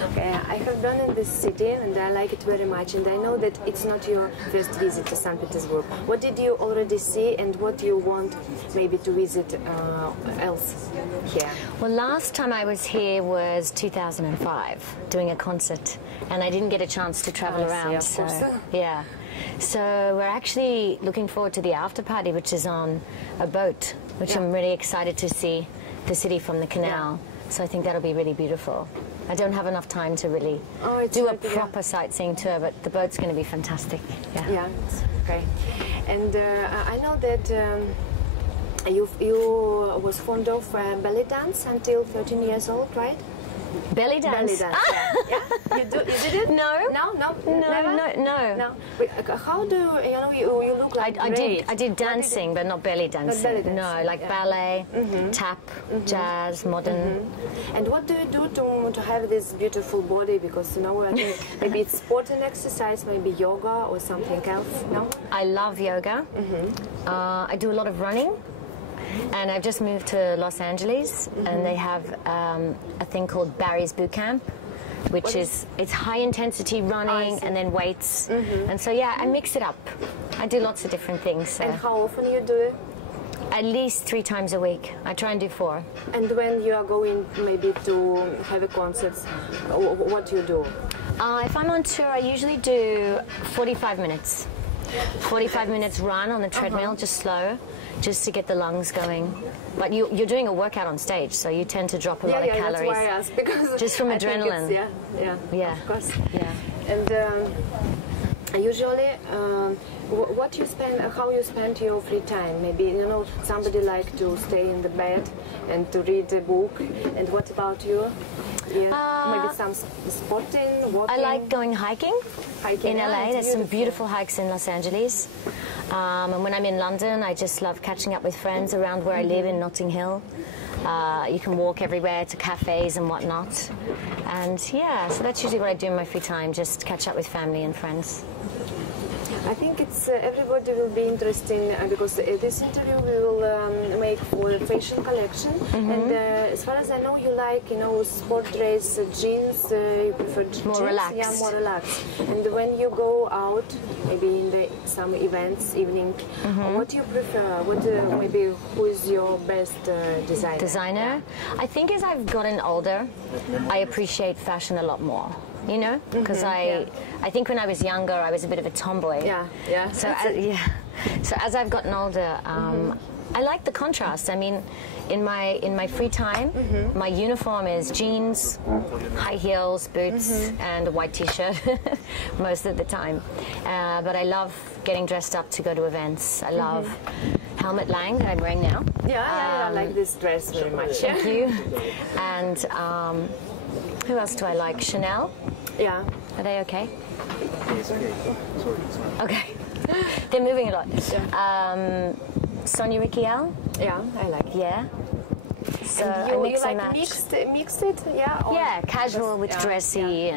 I have been in this city and I like it very much, and I know that it's not your first visit to St. Petersburg. What did you already see and what you want maybe to visit else here? Well, last time I was here was 2005 doing a concert, and I didn't get a chance to travel around. See, of course. Yeah. So we're actually looking forward to the after party, which is on a boat, which I'm really excited to see the city from the canal. So I think that'll be really beautiful. I don't have enough time to really do a proper sightseeing tour, but the boat's going to be fantastic. Yeah, it's great. And I know that you was fond of belly dance until 13 years old, right? Belly dance? Belly dance, yeah. You did it? No. No? No. How do you look like I did dancing, but not belly dancing. Not belly dancing. No, like ballet, tap, jazz, modern. And what do you do to have this beautiful body? Because, you know, I think maybe it's sport and exercise, maybe yoga or something else, no? I love yoga. I do a lot of running. And I've just moved to Los Angeles, and they have a thing called Barry's Boot Camp, which is high intensity running and then weights. And so yeah, I mix it up. I do lots of different things. So. And how often you do it? At least 3 times a week. I try and do 4. And when you are going maybe to have a concert, what do you do? If I'm on tour, I usually do 45 minutes. 45 minutes run on the treadmill, just slow, just to get the lungs going. But you're doing a workout on stage, so you tend to drop a lot of calories. That's why I asked, because just from adrenaline. Yeah, of course. Yeah. And usually, what you spend, how you spend your free time? Maybe, you know, somebody like to stay in the bed and to read a book. And what about you? Maybe some sporting, walking? I like going hiking in LA. There's some beautiful hikes in Los Angeles. And when I'm in London, I just love catching up with friends around where I live in Notting Hill. You can walk everywhere to cafes and whatnot. And yeah, so that's usually what I do in my free time, just catch up with family and friends. I think it's everybody will be interesting because this interview we will make for fashion collection. And as far as I know, you like, you know, sport dress, jeans. You prefer jeans? More relaxed. Yeah, more relaxed. And when you go out, maybe in some events, evening, what do you prefer? What maybe who is your best designer? Designer? I think as I've gotten older, I appreciate fashion a lot more. You know, because I think when I was younger, I was a bit of a tomboy. Yeah. So as I've gotten older, I like the contrast. I mean, in my free time, my uniform is jeans, high heels, boots, and a white T-shirt most of the time. But I love getting dressed up to go to events. I love Helmut Lang that I'm wearing now. Yeah, I like this dress very much. Thank you. And who else do I like? Chanel. Yeah. Are they okay? Okay. They're moving a lot. Sonia Rykiel. Yeah, I like it. Yeah. So and I mix like and match. mixed it? Yeah. Yeah, casual with dressy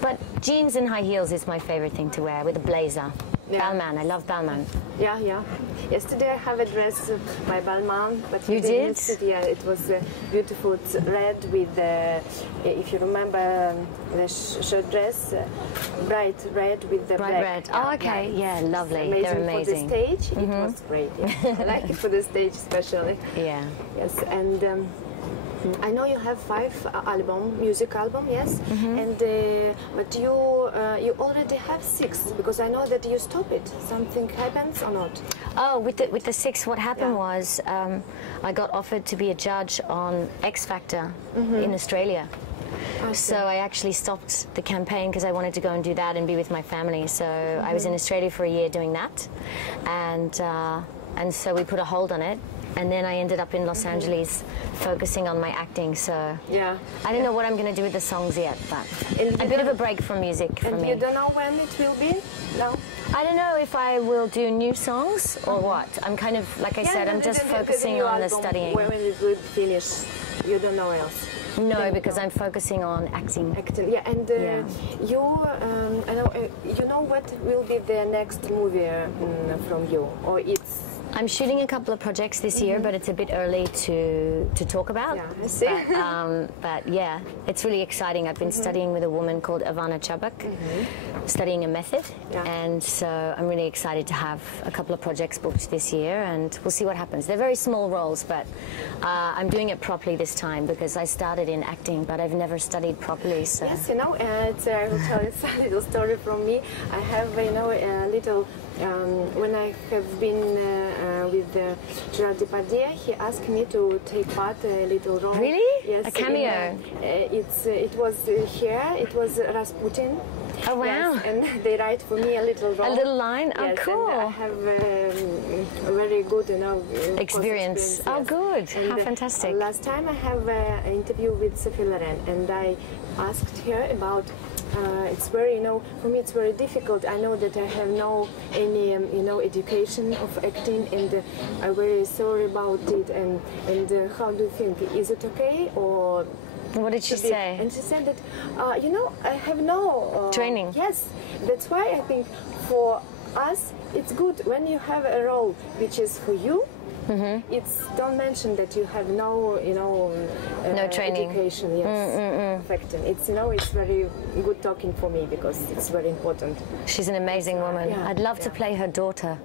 but jeans and high heels is my favorite thing to wear with a blazer. Balmain, I love Balmain. Yeah. Yesterday I have a dress by Balmain, but you did? Yeah, it was beautiful. It's red with, if you remember, the shirt dress, bright red with the bright black. Red. Oh, okay. Yeah, lovely. They're amazing. For the stage, it was great. Yeah. I like it for the stage especially. Yeah. Yes, and I know you have 5 music album, yes, and but you already have 6 because I know that you stop it. Something happens or not? Oh, with the 6, what happened was I got offered to be a judge on X Factor in Australia. So I actually stopped the campaign because I wanted to go and do that and be with my family. So I was in Australia for a year doing that, and so we put a hold on it. And then I ended up in Los Angeles focusing on my acting, so I don't know what I'm going to do with the songs yet, but a bit of a break from music for me. And you don't know when it will be? No? I don't know if I will do new songs or what. I'm kind of, like I said, I'm just focusing on the studying. When it will finish, you don't know else? No, because I'm focusing on acting. Yeah, and you, I know, you know what will be the next movie from you, or it's I'm shooting a couple of projects this year, but it's a bit early to talk about. Yeah, I see. But yeah, it's really exciting. I've been studying with a woman called Ivana Chubak, studying a method, and so I'm really excited to have a couple of projects booked this year, and we'll see what happens. They're very small roles, but I'm doing it properly this time because I started in acting, but I've never studied properly. So. Yes, you know, I will tell you a little story from me. I have, you know, a little. When I have been with Gerard Depardieu, he asked me to take part a little role. Really? Yes. A cameo? It was here. It was Rasputin. Oh wow! Yes, and they write for me a little role. A little line? Oh, yes, cool! And I have a very good, you know, experience. Oh, yes. good! And how fantastic! Last time I have an interview with Sophie Loren, and I asked her about. It's very, you know, for me it's very difficult. I know that I have no any, you know, education of acting, and I'm very sorry about it. And how do you think? Is it okay or? What did she say? And she said that, you know, I have no training. Yes, that's why I think for us it's good when you have a role which is for you. It's don't mention that you have no, you know, no training, education. Yes, affecting. It's, you know, it's very good talking for me because it's very important. She's an amazing woman. Yeah, I'd love to play her daughter.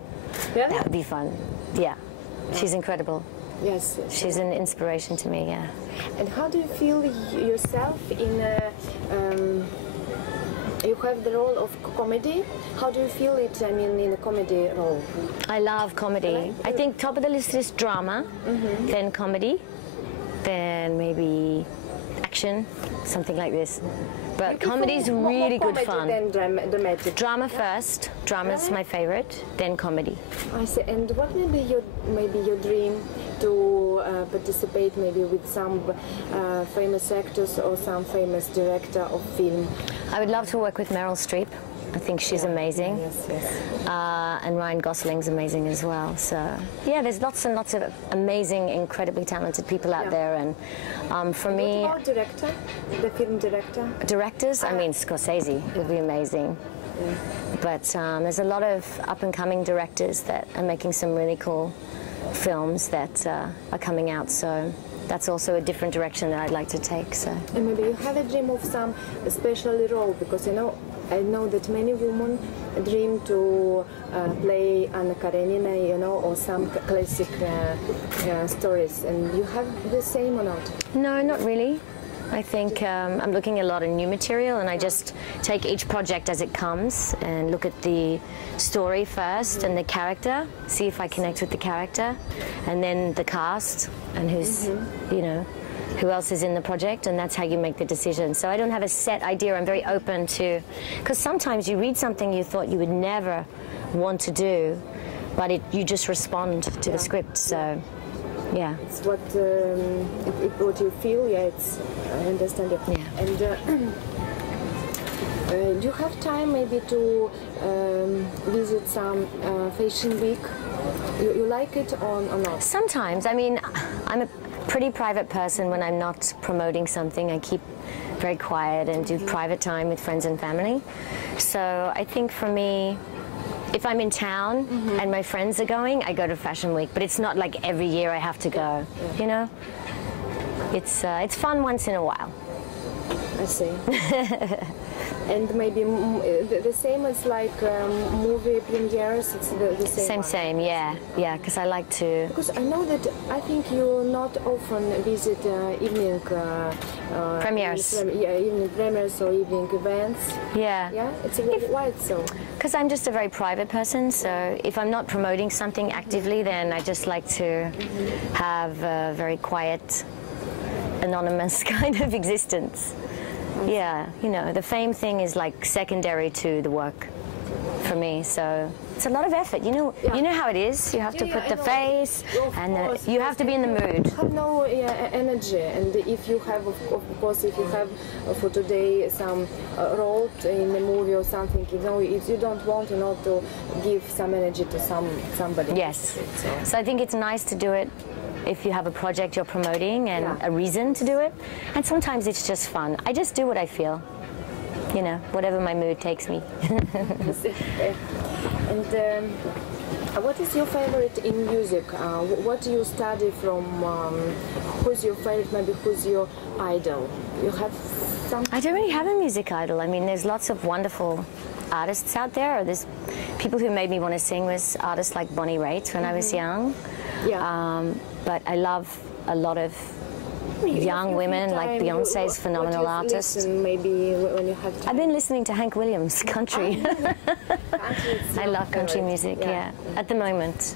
Yeah, that would be fun. Yeah, she's incredible. Yes, she's an inspiration to me. Yeah. And how do you feel yourself in you have the role of comedy. How do you feel it, I mean, in a comedy role? I love comedy. I think top of the list is drama, then comedy, then maybe action, something like this. But comedy is really good fun. Then dramatic. Drama first. Drama is my favorite, then comedy. I see. And what may be your dream to participate maybe with some famous actors or some famous director of film? I would love to work with Meryl Streep. I think she's amazing. Yes, yes. And Ryan Gosling's amazing as well. So yeah, there's lots and lots of amazing, incredibly talented people out there. And for me, what about director, the film director? Directors, I mean, Scorsese would be amazing. Yeah. But there's a lot of up-and-coming directors that are making some really cool films that are coming out. So that's also a different direction that I'd like to take. So. And maybe you have a dream of some special role, because you know, I know that many women dream to play Anna Karenina, you know, or some classic stories. And you have the same or not? No, not really. I think I'm looking at a lot of new material, and I just take each project as it comes and look at the story first and the character, see if I connect with the character, and then the cast and who's, you know, who else is in the project, and that's how you make the decision. So I don't have a set idea. I'm very open to, because sometimes you read something you thought you would never want to do, but you just respond to the script. So. Yeah. It's what you feel. Yeah, it's. I understand it. Yeah. And do you have time maybe to visit some fashion week? You like it or not? Sometimes. I mean, I'm a pretty private person. When I'm not promoting something, I keep very quiet and do private time with friends and family. So I think for me, if I'm in town and my friends are going, I go to Fashion Week. But it's not like every year I have to go, you know? It's fun once in a while. I see. And maybe the same as like movie premieres, it's the same. Same, yeah, because I like to. Because I know that I think you not often visit evening premieres. Evening premieres or evening events. Yeah. Yeah, why it's so? Because I'm just a very private person, so if I'm not promoting something actively, then I just like to have a very quiet, anonymous kind of existence. Yeah, you know, the fame thing is like secondary to the work for me, so it's a lot of effort. You know, you know how it is. You have to put the face, and you have to be in the mood. You have no energy, and if you have, of course, if you have for today some role in a movie or something, you know, if you don't want, you know, to give some energy to somebody. Yes. So I think it's nice to do it if you have a project you're promoting and a reason to do it. And sometimes it's just fun. I just do what I feel. you know, whatever my mood takes me. And what is your favorite in music? What do you study from? Who's your favorite? Maybe who's your idol? You have some? I don't really have a music idol. I mean, there's lots of wonderful artists out there. Or there's people who made me want to sing was artists like Bonnie Raitt when I was young. Yeah. But I love a lot of young women, like Beyonce's phenomenal artist. Listen, maybe when you have time. I've been listening to Hank Williams, country. I love country music, yeah. At the moment.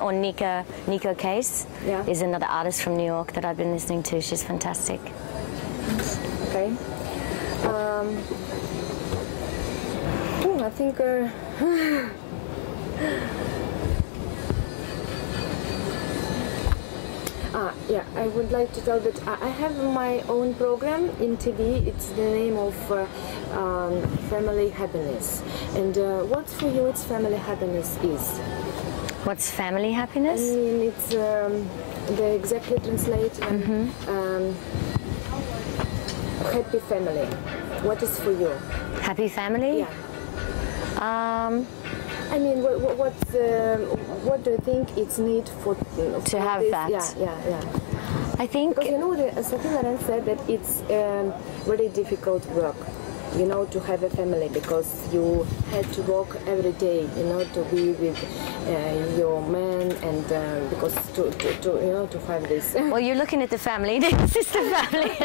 Or Nico Case is another artist from New York that I've been listening to. She's fantastic. Okay. I think. Yeah, I would like to tell that I have my own program in TV. It's the name of Family Happiness. And what for you it's family happiness is? What's family happiness? I mean, it's the exactly translated happy family. What is for you? Happy family? Yeah. I mean, what do you think it's need for to have this? that? Yeah. I think because you know, Sophie said that it's very difficult work, you know, to have a family because you had to work every day, you know, to be with your man and because to have this. Well, you're looking at the family. This is the family.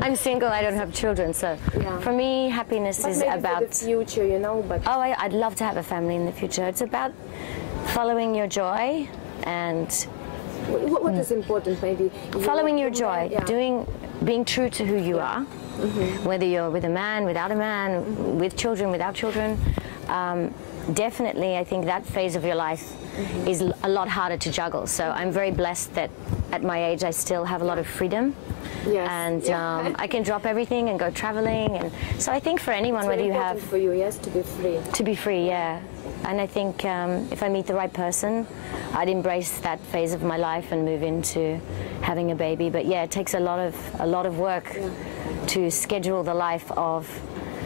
I'm single. I don't have children, so for me, happiness is about for the future, you know. But I'd love to have a family in the future. It's about following your joy and. What is important, maybe? Following your joy, being true to who you are, whether you're with a man, without a man, with children, without children. Definitely, I think that phase of your life is a lot harder to juggle. So I'm very blessed that at my age I still have a lot of freedom. Yes. And I can drop everything and go traveling. And so I think for anyone, it's whether very you have... for you, yes, to be free. To be free, yeah. And I think if I meet the right person, I'd embrace that phase of my life and move into having a baby. But yeah, it takes a lot of work to schedule the life of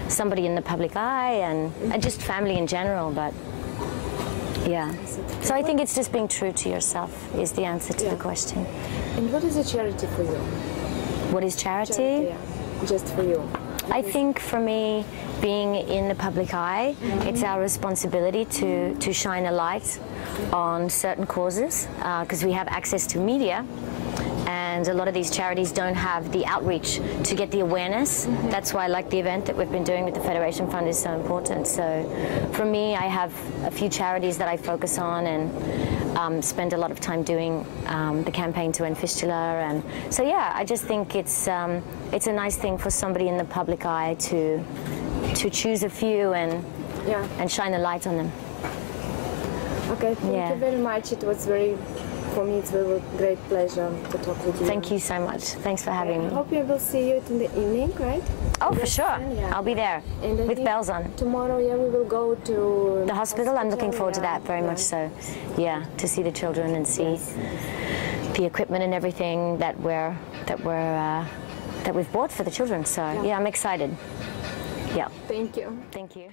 somebody in the public eye and just family in general. But yeah, so I think it's just being true to yourself is the answer to the question. And what is a charity for you? What is charity? Just for you. I think for me, being in the public eye, it's our responsibility to shine a light on certain causes because we have access to media. And a lot of these charities don't have the outreach to get the awareness. That's why, like the event that we've been doing with the Federation Fund is so important. So for me, I have a few charities that I focus on and spend a lot of time doing the campaign to end fistula. And so, yeah, I just think it's a nice thing for somebody in the public eye to choose a few and shine a light on them. Okay, thank you very much. It was for me, it's a great pleasure to talk with you. Thank you so much. Thanks for having me. I hope I will see you in the evening, right? Oh, for sure. I'll be there with bells on. Tomorrow, we will go to the hospital. I'm looking forward to that very much so. Yeah, to see the children and see the equipment and everything that we've bought for the children. So yeah, I'm excited. Yeah. Thank you. Thank you.